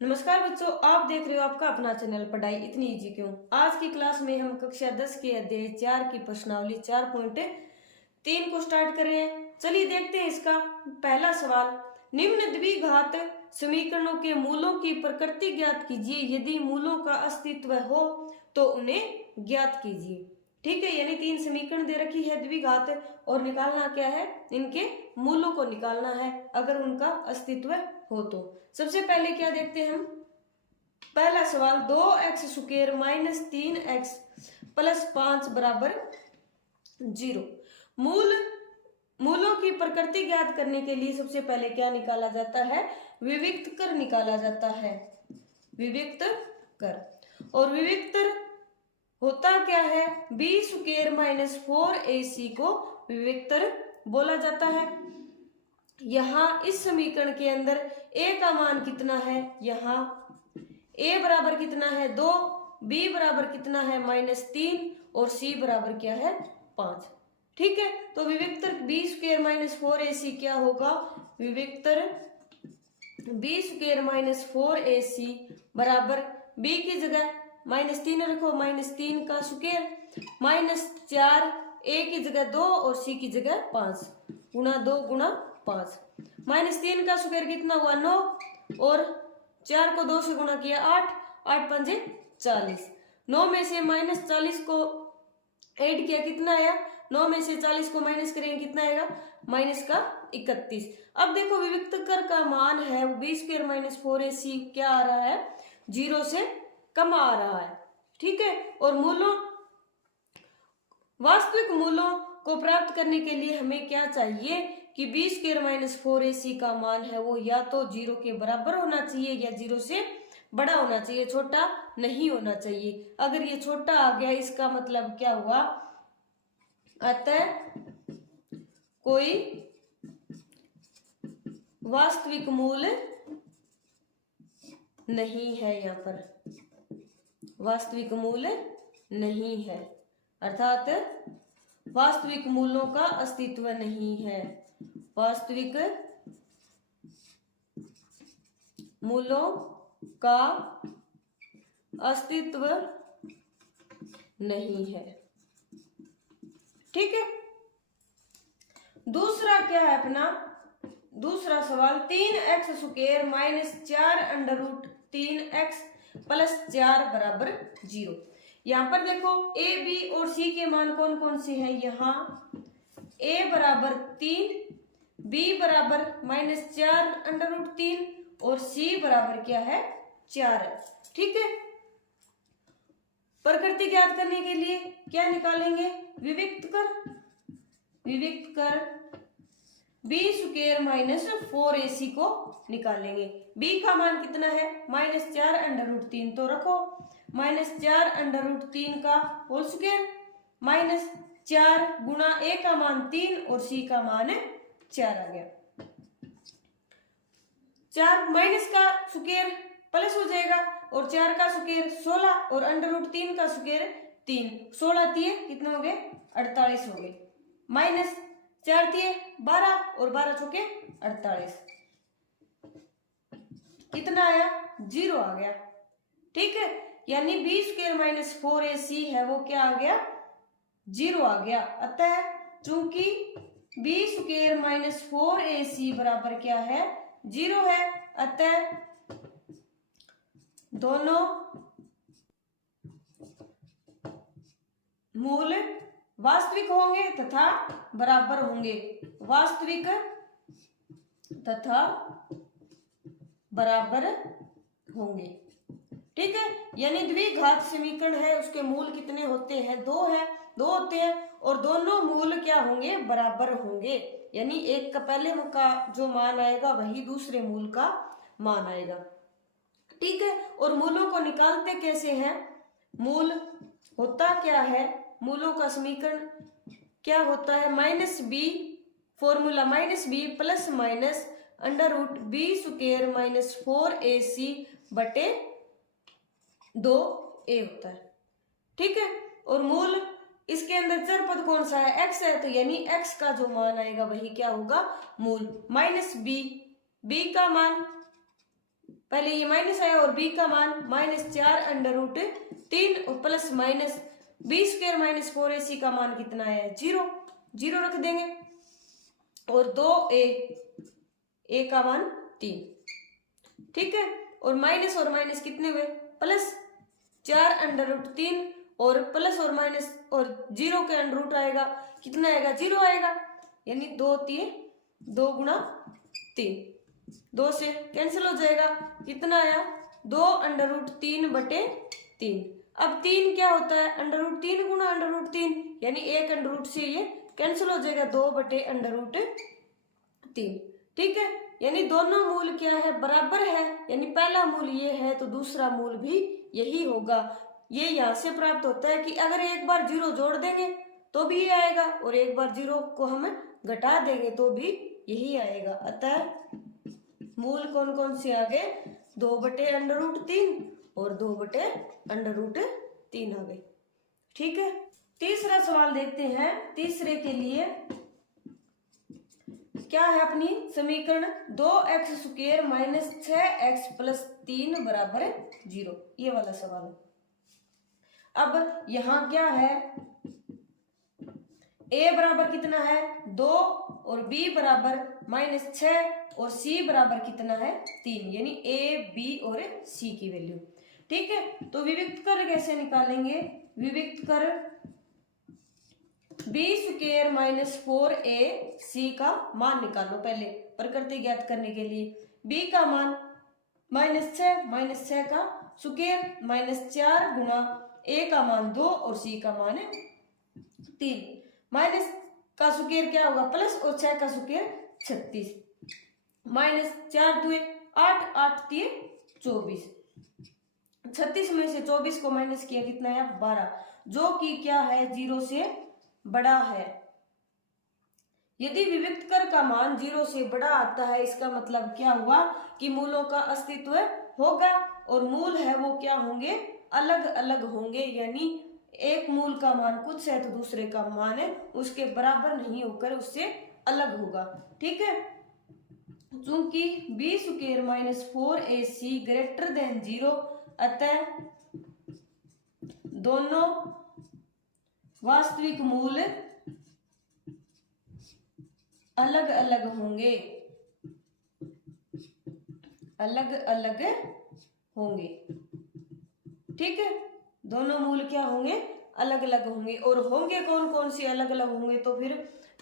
नमस्कार बच्चों, आप देख रहे हो आपका अपना चैनल पढ़ाई इतनी इजी क्यों। आज की क्लास में हम कक्षा 10 के अध्याय 4 की प्रश्नावली 4.3 को स्टार्ट कर रहे हैं। चलिए देखते हैं इसका पहला सवाल। निम्न द्विघात समीकरणों के मूलों की प्रकृति ज्ञात कीजिए। यदि मूलों का अस्तित्व हो तो उन्हें ज्ञात कीजिए। ठीक है, यानी 3 समीकरण दे रखी है द्विघात और निकालना क्या है, इनके मूलों को निकालना है अगर उनका अस्तित्व हो तो। सबसे पहले क्या देखते हैं हम, पहला सवाल 2x square minus 3x plus 5 बराबर 0। मूलों की प्रकृति ज्ञात करने के लिए सबसे पहले क्या निकाला जाता है, विविक्त कर निकाला जाता है, विविक्त कर। और विविक्त होता क्या है, b स्क्वायर माइनस 4ac को विविक्तर बोला जाता है। यहाँ इस समीकरण के अंदर a का मान कितना है, यहाँ a बराबर कितना है 2, b बराबर कितना है -3 और c बराबर क्या है 5। ठीक है, तो विविक्तर b स्क्वायर माइनस 4ac क्या होगा, विविक्तर b स्क्वायर माइनस 4ac बराबर b की जगह -3 रखो, -3 का स्क्वायर -4, a की जगह 2 और c की जगह 5 गुणा 2 गुणा 5। -3 का स्क्वायर कितना हुआ 9 और 4 को 2 से गुणा किया 8, 8 पंजे 40। 9 में से -40 को ऐड किया कितना आया, 9 में से 40 को माइनस करेंगे कितना आएगा, माइनस का 31। अब देखो विविक्त कर का मान है b स्क्वायर माइनस 4ac क्या आ रहा है, 0 से कम आ रहा है। ठीक है, और मूलों वास्तविक मूलों को प्राप्त करने के लिए हमें क्या चाहिए कि b स्क्वायर माइनस 4ac का मान है वो या तो 0 के बराबर होना चाहिए या 0 से बड़ा होना चाहिए, छोटा नहीं होना चाहिए। अगर ये छोटा आ गया इसका मतलब क्या हुआ, अतः कोई वास्तविक मूल नहीं है, यहाँ पर वास्तविक मूल नहीं है, अर्थात वास्तविक मूलों का अस्तित्व नहीं है, वास्तविक मूलों का अस्तित्व नहीं है। ठीक है, दूसरा क्या है अपना, दूसरा सवाल 3x square minus 4 under root 3x plus 4 बराबर 0। यहाँ पर देखो a b और c के मान कौन कौन से हैं, यहाँ a बराबर 3, b बराबर -4 अंडर रूट 3 और c बराबर क्या है 4 है। ठीक है, प्रकृति ज्ञात करने के लिए क्या निकालेंगे, विविक्त कर, विविक्त कर b स्क्वायर माइनस 4ac को निकालेंगे। b का मान कितना है, -4 अंडर रूट 3 तो रखो, -4 अंडर रूट 3 का होल स्क्वायर -4 गुणा a का मान 3 और c का मान 4 आ गया। 4 माइनस का स्क्वायर प्लस हो जाएगा और 4 का स्क्वायर 16 और अंडर रूट 3 का स्क्वायर 3, 16 दिए कितने हो गए 48 हो गए, -4 दिए 12 और 12 चौके 48, कितना आया 0 आ गया। ठीक है, यानी b स्क्वायर माइनस 4ac है वो क्या आ गया 0 आ गया। अतः चूंकि b स्क्वायर माइनस 4ac बराबर क्या है 0 है, अतः दोनों मूल वास्तविक होंगे तथा बराबर होंगे, वास्तविक तथा बराबर होंगे। ठीक है, यानी द्विघात समीकरण है उसके मूल कितने होते हैं, 2 है, 2 होते हैं और दोनों मूल क्या होंगे, बराबर होंगे। यानी एक का पहले का जो मान आएगा वही दूसरे मूल का मान आएगा। ठीक है, और मूलों को निकालते कैसे हैं, मूल होता क्या है, मूलों का समीकरण क्या होता है, -b formula -b plus minus under root b square minus 4ac बटे 2a होता है। ठीक है, और मूल इसके अंदर चर पद कौन सा है, x है, तो यानी x का जो मान आएगा वही क्या होगा मूल, -b, b का मान पहले ये माइनस आया और b का मान -4√3 और plus minus b square minus 4ac का मान कितना आया है 0, 0 रख देंगे और 2a का मान 3, ठीक है। और माइनस कितने हुए प्लस 4√3 और प्लस और माइनस और 0 के अंडर रूट आएगा कितना आएगा 0 आएगा, यानी 2 गुणा 3, 2 से कैंसिल हो जाएगा, कितना आया 2√3/3। अब 3 क्या होता है √3 गुणा √3, यानी एक अंडर रूट से ये कैंसिल हो जाएगा 2/√3, ठीक है। यानी दोनों मूल क्या है बराबर है, यानी पहला मूल ये है तो दूसरा मूल भी यही होगा। ये यहाँ से प्राप्त होता है कि अगर एक बार 0 जोड़ देंगे तो भी ये आएगा और एक बार 0 को हम घटा देंगे तो भी यही आएगा। अतः मूल कौन कौन से आ गए 2/√3 और 2/√3 आ गए, ठीक है। तीसरा सवाल देखते हैं। तीसरे के लिए क्या है अपनी समीकरण 2x² - 6x + 3 = 0, ये वाला सवाल है। अब यहां क्या है a बराबर कितना है 2 और b बराबर -6 और c बराबर कितना है 3, यानी a b और c की वैल्यू, ठीक है। तो विविक्त कर कैसे निकालेंगे, विविक्त कर b² - 4ac का मान निकालो। पहले प्रकृति ज्ञात करने के लिए b का मान -6 का स्क्वायर -4 गुणा a का मान 2 और c का मान 3, माइनस का स्क्वायर क्या होगा प्लस और 6 का स्क्वायर 36, -4 2 8 8 3 24, 36 में से 24 को माइनस किया कितना है 12, जो कि क्या है 0 से बड़ा है। यदि विविक्त कर का मान 0 से बड़ा आता है इसका मतलब क्या हुआ कि मूलों का अस्तित्व होगा और मूल है वो क्या होंगे अलग अलग होंगे, यानी एक मूल का मान कुछ है तो दूसरे का मान है उसके बराबर नहीं होकर उससे अलग होगा, ठीक है। चूंकि b² - 4ac > 0, अतः दोनों वास्तविक मूल अलग अलग होंगे, अलग अलग होंगे, ठीक है। दोनों मूल क्या होंगे अलग अलग होंगे, और होंगे कौन कौन से अलग अलग होंगे तो फिर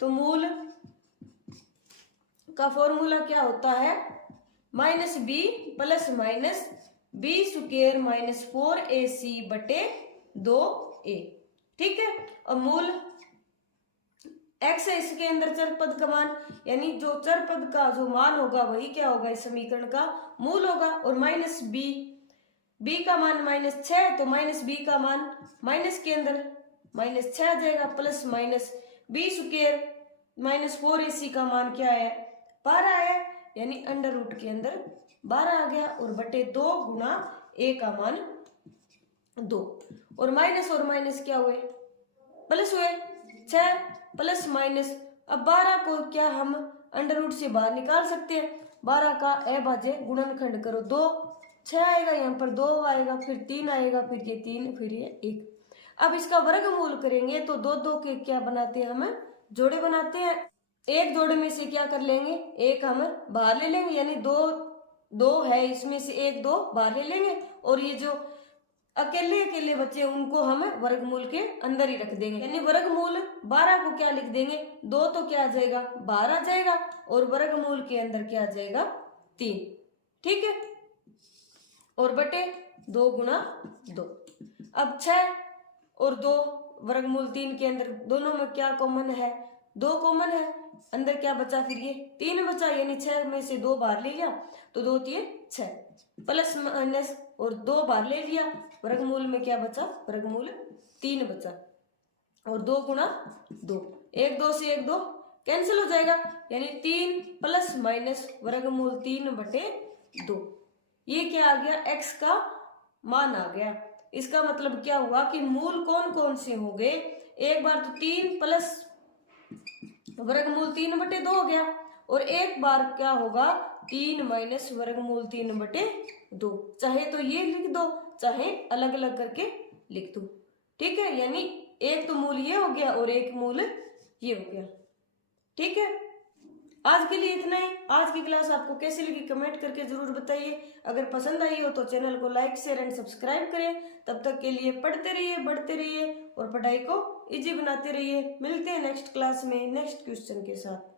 तो मूल का फॉर्मूला क्या होता है -b + b² - 4ac/2a, ठीक है। और मूल x है इसके अंदर चर पद का मान, यानी जो चर पद का जो मान होगा वही क्या होगा इस समीकरण का मूल होगा, और b का मान -6 तो -b का मान माइनस के अंदर -6 आ जाएगा, प्लस b² - 4ac का मान क्या है 12 है, यानी अंडर रूट के अंदर 12 आ गया और बटे 2 गुणा a का मान 2, और माइनस क्या हुए प्लस हुए 6 प्लस माइनस। अब 12 को क्या हम अंडर रूट से बाहर निकाल सकते हैं, 12 का अभाज्य गुणनखंड करो 2, 6 आएगा, यहाँ पर 2 आएगा, फिर 3 आएगा, फिर ये 3, फिर ये 1। अब इसका वर्गमूल करेंगे तो 2 के क्या बनाते हैं हम जोड़े बनाते हैं, एक जोड़े में से क्या कर लेंगे एक हम बाहर ले लेंगे, यानी 2 है इसमें से 1 2 बाहर ले लेंगे, और ये जो अकेले बच्चे उनको हम वर्गमूल के अंदर ही रख देंगे, यानी वर्गमूल 12 को क्या लिख देंगे 2 तो क्या आ जाएगा बाहर आ जाएगा और वर्गमूल के अंदर क्या आ जाएगा 3, ठीक है, और बटे 2 गुणा 2। अब 6 और 2 वर्गमूल 3 के अंदर दोनों में क्या कॉमन है 2 कॉमन है, अंदर क्या बचा फिर ये 3 बचा, यानी 6 में से 2 बाहर ले लिया तो 2 3 6 प्लस माइनस और 2 बाहर ले लिया, वर्गमूल में क्या बचा वर्गमूल 3 बचा, और 2 गुणा 2, 1 2 से 1 2 कैंसिल हो जाएगा, यानी 3 प्लस माइनस वर्गमूल 3/2, ये क्या आ गया x का मान आ गया। इसका मतलब क्या हुआ कि मूल कौन कौन से हो गए, एक बार तो 3 प्लस वर्गमूल 3/2 हो गया, और एक बार क्या होगा 3 माइनस वर्गमूल 3/2। चाहे तो ये लिख दो, चाहे अलग अलग करके लिख दो। ठीक है, यानी एक तो मूल ये हो गया और एक मूल ये हो गया। ठीक है, आज के लिए इतना ही। आज की क्लास आपको कैसी लगी कमेंट करके जरूर बताइए। अगर पसंद आई हो तो चैनल को लाइक शेयर एंड सब्सक्राइब करें। तब तक के लिए पढ़ते रहिए, बढ़ते रहिए और पढ़ाई को इजी बनाते रहिए। मिलते हैं नेक्स्ट क्लास में नेक्स्ट क्वेश्चन के साथ।